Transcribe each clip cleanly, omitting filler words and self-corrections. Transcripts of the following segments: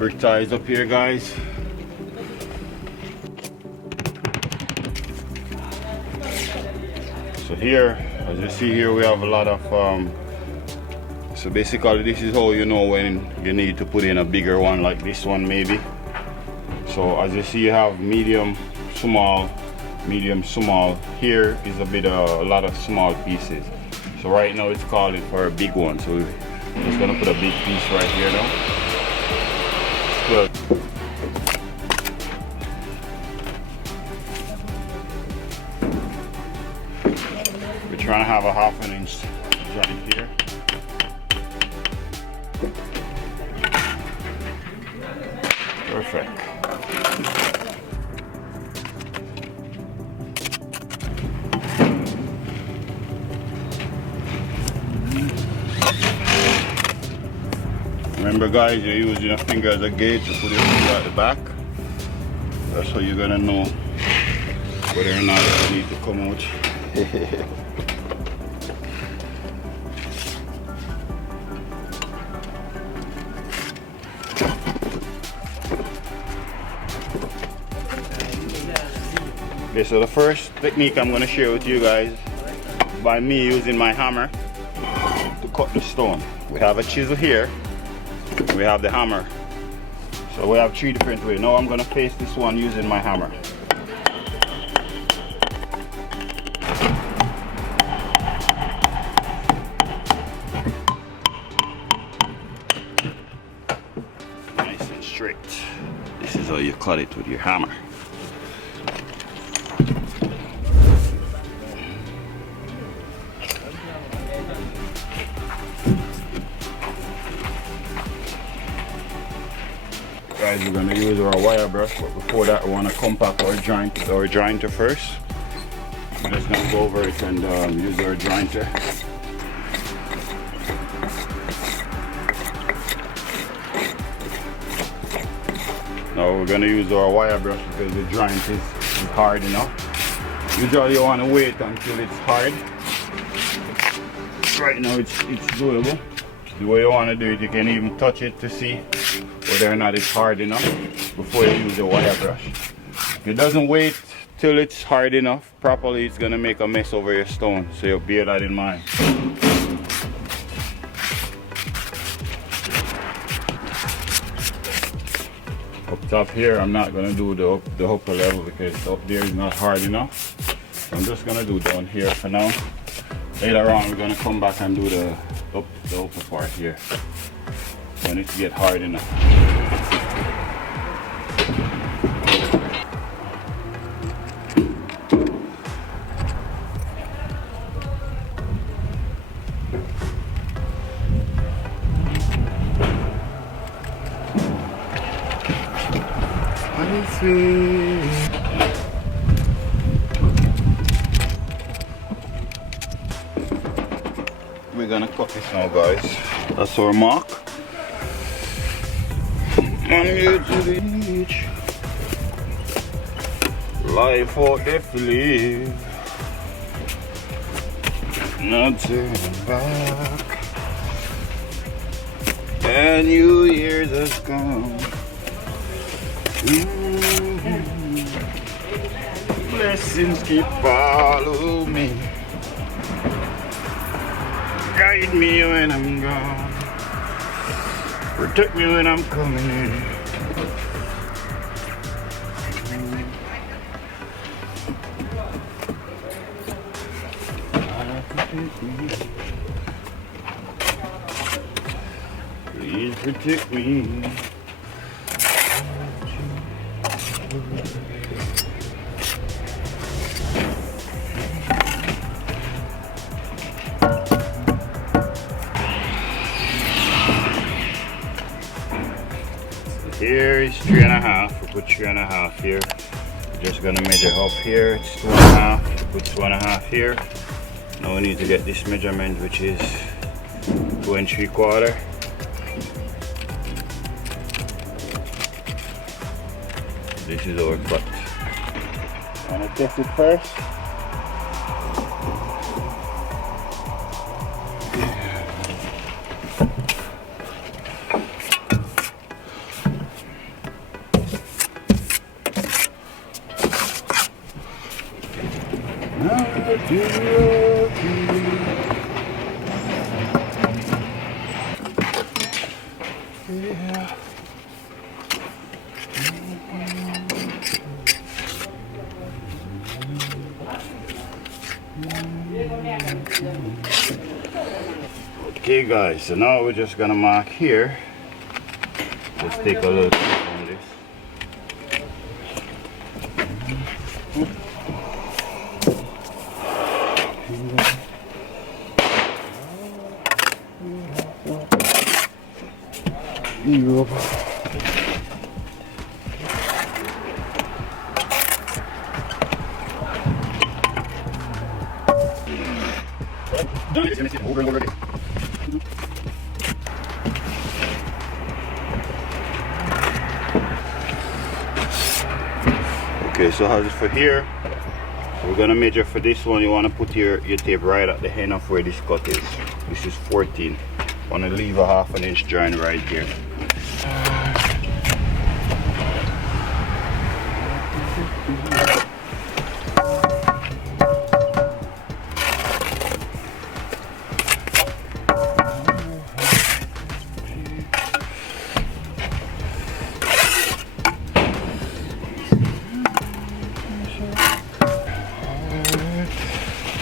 brick ties up here, guys. So here, as you see here, we have a lot of so basically this is how you know when you need to put in a bigger one like this one maybe. So as you see, you have medium, small, medium, small. Here is a lot of small pieces. So right now it's calling for a big one. So we're just gonna put a big piece right here now. Good. We're trying to have a 1/2 inch joint here. Perfect. Remember guys, you're using your finger as a gauge to put your finger at the back. That's how you're gonna know whether or not you need to come out. Okay, so the first technique I'm gonna share with you guys by me using my hammer to cut the stone. We have a chisel here. We have the hammer. So we have 3 different ways. Now I'm going to paste this one using my hammer. Nice and straight. This is how you cut it with your hammer. Guys, we're going to use our wire brush, but before that we want to compact our joint with our jointer first. I'm just going to go over it and use our jointer. Now we're going to use our wire brush because the joint is hard enough. Usually you want to wait until it's hard. Right now it's doable. The way you want to do it, you can even touch it to see whether or not it's hard enough before you use the wire brush. If it doesn't wait till it's hard enough properly, it's going to make a mess over your stone, so you'll bear that in mind. Up top here, I'm not going to do the upper level because up there is not hard enough. So I'm just going to do down here for now. Later on we're going to come back and do the upper part here when it gets hard enough. We're gonna cut this now, guys. That's our mark. I'm here to the beach. Life out there to live. Not turning back. And New Year's has come. Blessings keep follow me. Guide me when I'm gone. Protect me when I'm coming in. Please protect me. Here is 3.5. We put 3.5 here. We're just gonna measure up here. It's 2.5. We put 2.5 here. Now we need to get this measurement, which is 2 3/4. This is our cut. I'm gonna test it first. How do you love you? Yeah. Okay guys, so now we're just gonna mark here. Just take a little tip on this. Okay, so as for here, we're gonna measure for this one. You want to put your tape right at the end of where this cut is. This is 14. Want to leave a ½ an inch joint right here.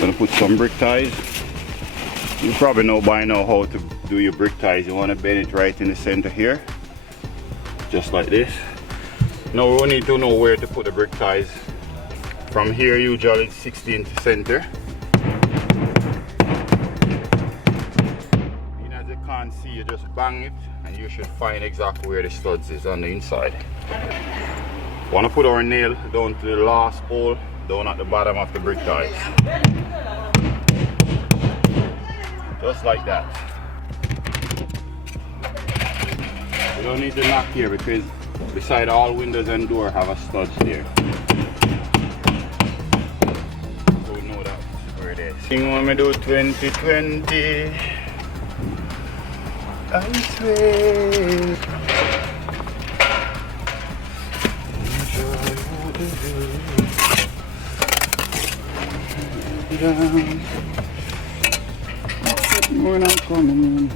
Gonna put some brick ties. You probably know by now how to do your brick ties. You want to bend it right in the center here, just like this. Now we need to know where to put the brick ties. From here, usually it's 16 to center. And as you can't see, you just bang it, and you should find exactly where the studs is on the inside. Want to put our nail down to the last hole, down at the bottom of the brick ties. Just like that. You don't need to knock here because beside all windows and door have a studs there. So we know that's where it is. When we do 2020, I swear. We're not coming in.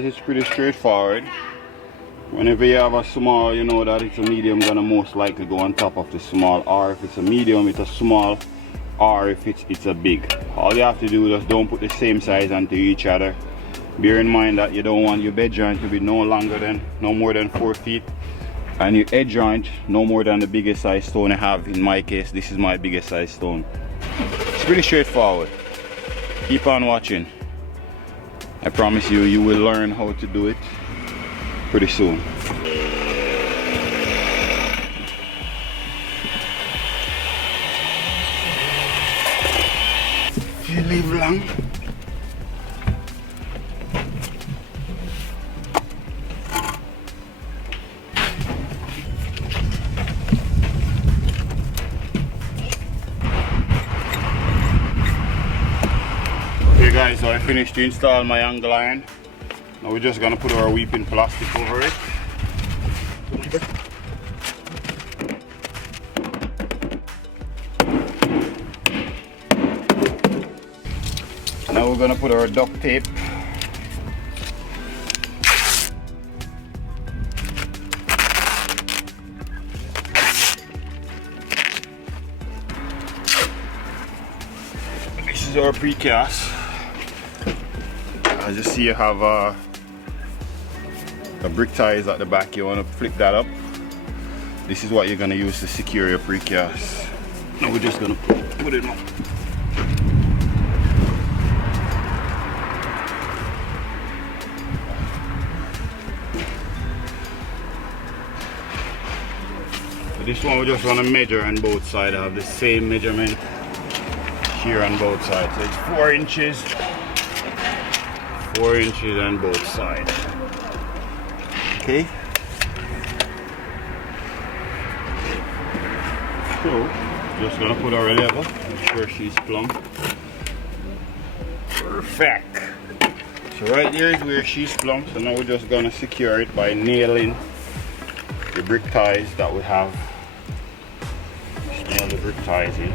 It's pretty straightforward. Whenever you have a small, you know that it's a medium, gonna most likely go on top of the small, or if it's a medium, it's a small, or if it's a big. All you have to do is don't put the same size onto each other. Bear in mind that you don't want your bed joint to be no more than 4 feet, and your edge joint no more than the biggest size stone I have. In my case, this is my biggest size stone. It's pretty straightforward. Keep on watching. I promise you, you will learn how to do it pretty soon. You live long. Okay guys, so I finished to install my angle iron. Now we're just gonna put our weeping plastic over it. Now we're gonna put our duct tape. This is our precast. As you see, you have a brick ties at the back. You want to flip that up. This is what you're going to use to secure your precast. Now we're just going to put it on. this one we just want to measure on both sides. I have the same measurement here on both sides. So it's 4 inches. 4 inches on both sides. Okay. So just gonna put our level. Make sure she's plumb. Perfect. So right there is where she's plumb. So now we're just gonna secure it by nailing the brick ties that we have. Just nail the brick ties in.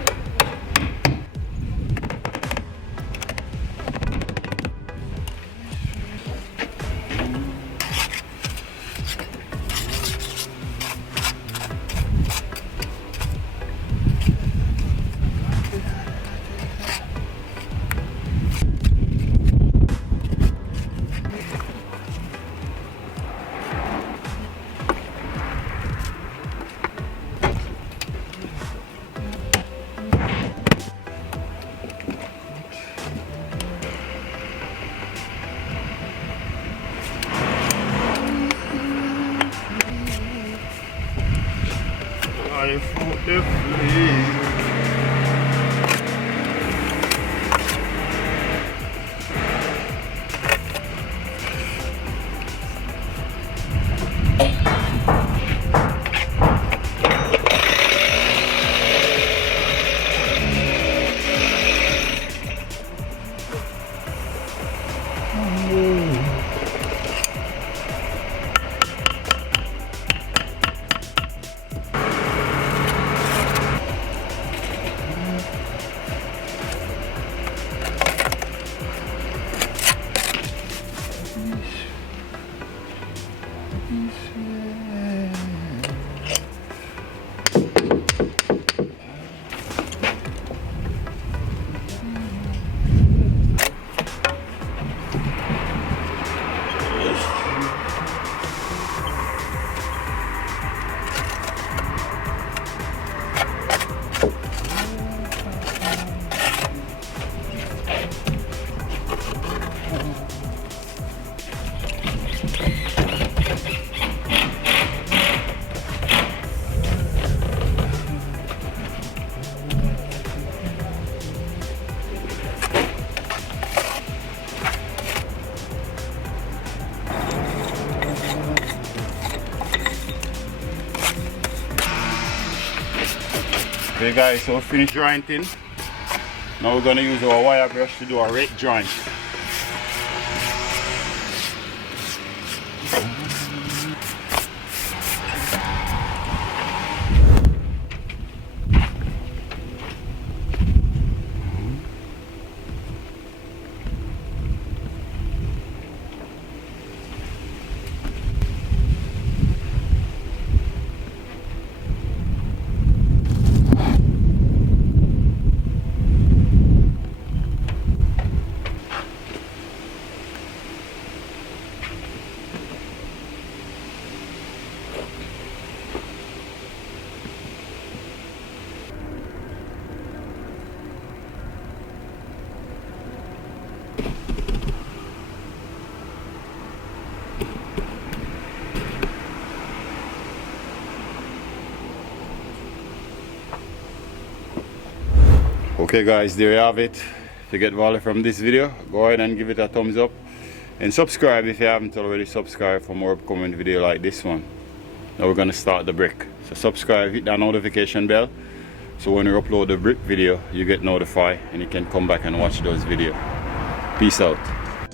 Life of the flame. Okay guys, so we finished jointing. Now we're going to use our wire brush to do a rake joint. Okay guys, there you have it. If you get value from this video, go ahead and give it a thumbs up and subscribe if you haven't already subscribed for more upcoming video like this one. Now we're going to start the brick. So subscribe, hit that notification bell, so when we upload the brick video you get notified and you can come back and watch those videos. Peace out.